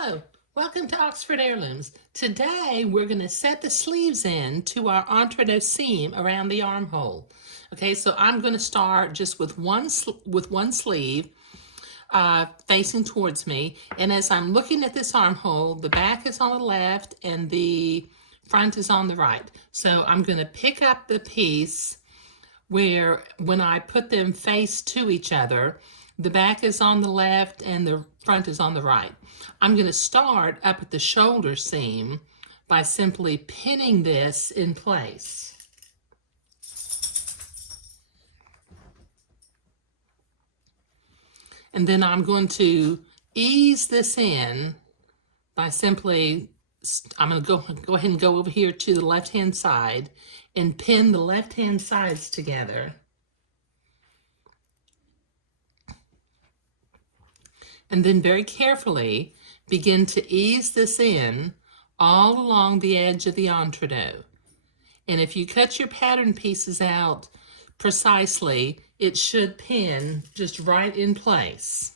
Hello, welcome to Oxford Heirlooms. Today we're going to set the sleeves in to our entree seam around the armhole. Okay, so I'm going to start just with one sleeve facing towards me, and as I'm looking at this armhole, the back is on the left and the front is on the right. So I'm going to pick up the piece where when I put them face to each other, the back is on the left and the front is on the right. I'm going to start up at the shoulder seam by simply pinning this in place. And then I'm going to ease this in by simply, I'm going to go ahead and go over here to the left-hand side and pin the left-hand sides together. And then very carefully begin to ease this in all along the edge of the entree. And if you cut your pattern pieces out precisely, it should pin just right in place.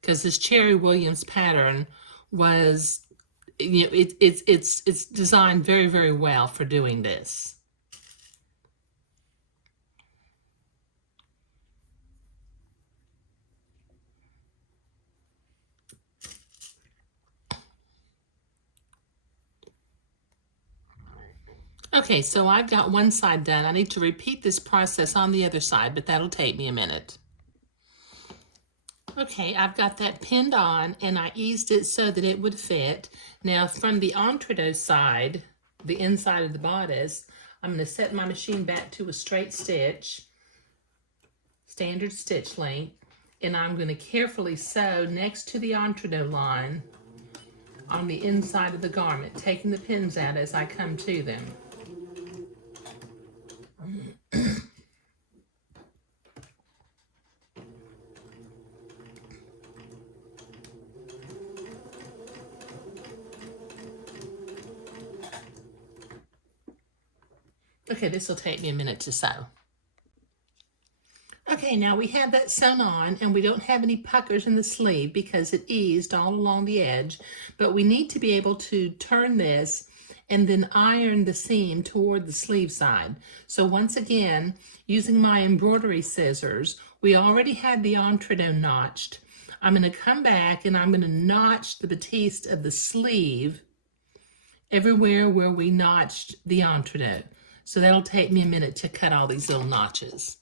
Because this Cherry Williams pattern was, it's designed very, very well for doing this. Okay, so I've got one side done. I need to repeat this process on the other side, but that'll take me a minute. Okay, I've got that pinned on and I eased it so that it would fit. Now from the entree side, the inside of the bodice, I'm going to set my machine back to a straight stitch, standard stitch length, and I'm going to carefully sew next to the entree line on the inside of the garment, taking the pins out as I come to them. Okay, this will take me a minute to sew. Okay, now we have that sewn on and we don't have any puckers in the sleeve because it eased all along the edge, but we need to be able to turn this and then iron the seam toward the sleeve side. So once again, using my embroidery scissors, we already had the entree notched. I'm going to come back and I'm going to notch the batiste of the sleeve everywhere where we notched the entree. So that'll take me a minute to cut all these little notches.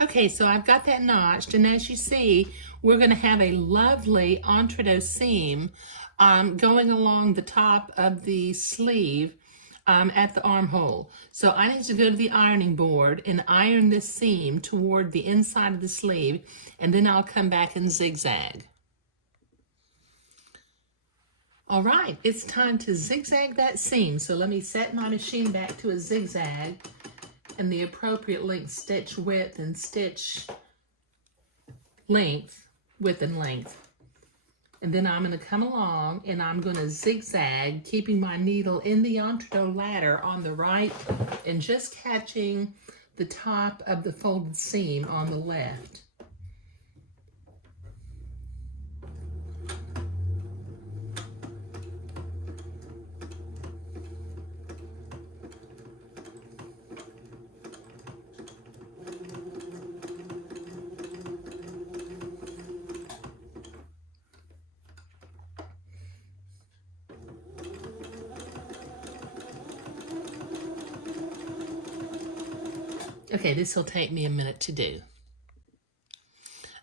Okay, so I've got that notched, and as you see, we're going to have a lovely entree seam going along the top of the sleeve at the armhole. So I need to go to the ironing board and iron this seam toward the inside of the sleeve, and then I'll come back and zigzag. All right, it's time to zigzag that seam. So let me set my machine back to a zigzag and the appropriate length, stitch width and stitch length, width and length. And then I'm going to come along and I'm going to zigzag, keeping my needle in the entree ladder on the right and just catching the top of the folded seam on the left. Okay, this will take me a minute to do.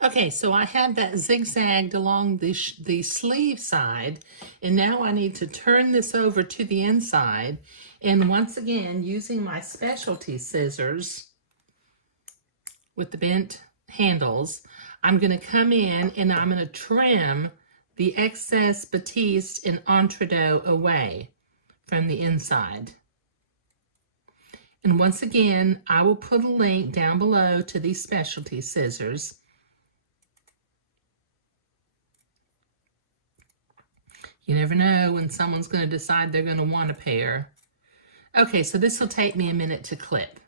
Okay, so I have that zigzagged along the sleeve side, and now I need to turn this over to the inside, and once again, using my specialty scissors with the bent handles, I'm going to come in and I'm going to trim the excess batiste and entree away from the inside. And once again, I will put a link down below to these specialty scissors. You never know when someone's going to decide they're going to want a pair. Okay, so this will take me a minute to clip.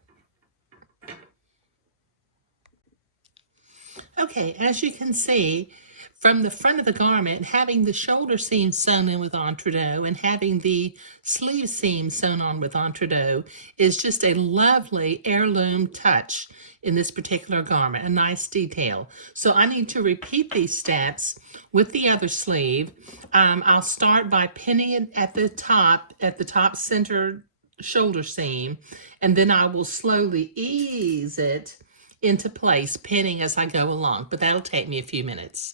Okay, as you can see, from the front of the garment, having the shoulder seam sewn in with entredot and having the sleeve seam sewn on with entredot is just a lovely heirloom touch in this particular garment, a nice detail. So I need to repeat these steps with the other sleeve. I'll start by pinning it at the top center shoulder seam, and then I will slowly ease it into place, pinning as I go along, but that'll take me a few minutes.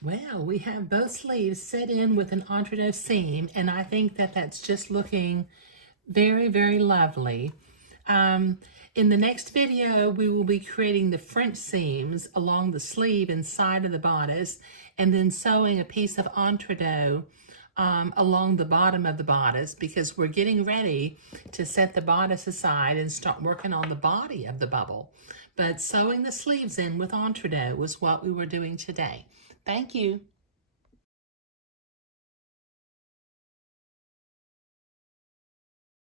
Well, we have both sleeves set in with an entredot seam, and I think that that's just looking very, very lovely. In the next video, we will be creating the French seams along the sleeve and side of the bodice, and then sewing a piece of entredot along the bottom of the bodice, because we're getting ready to set the bodice aside and start working on the body of the bubble. But sewing the sleeves in with entredot was what we were doing today. Thank you.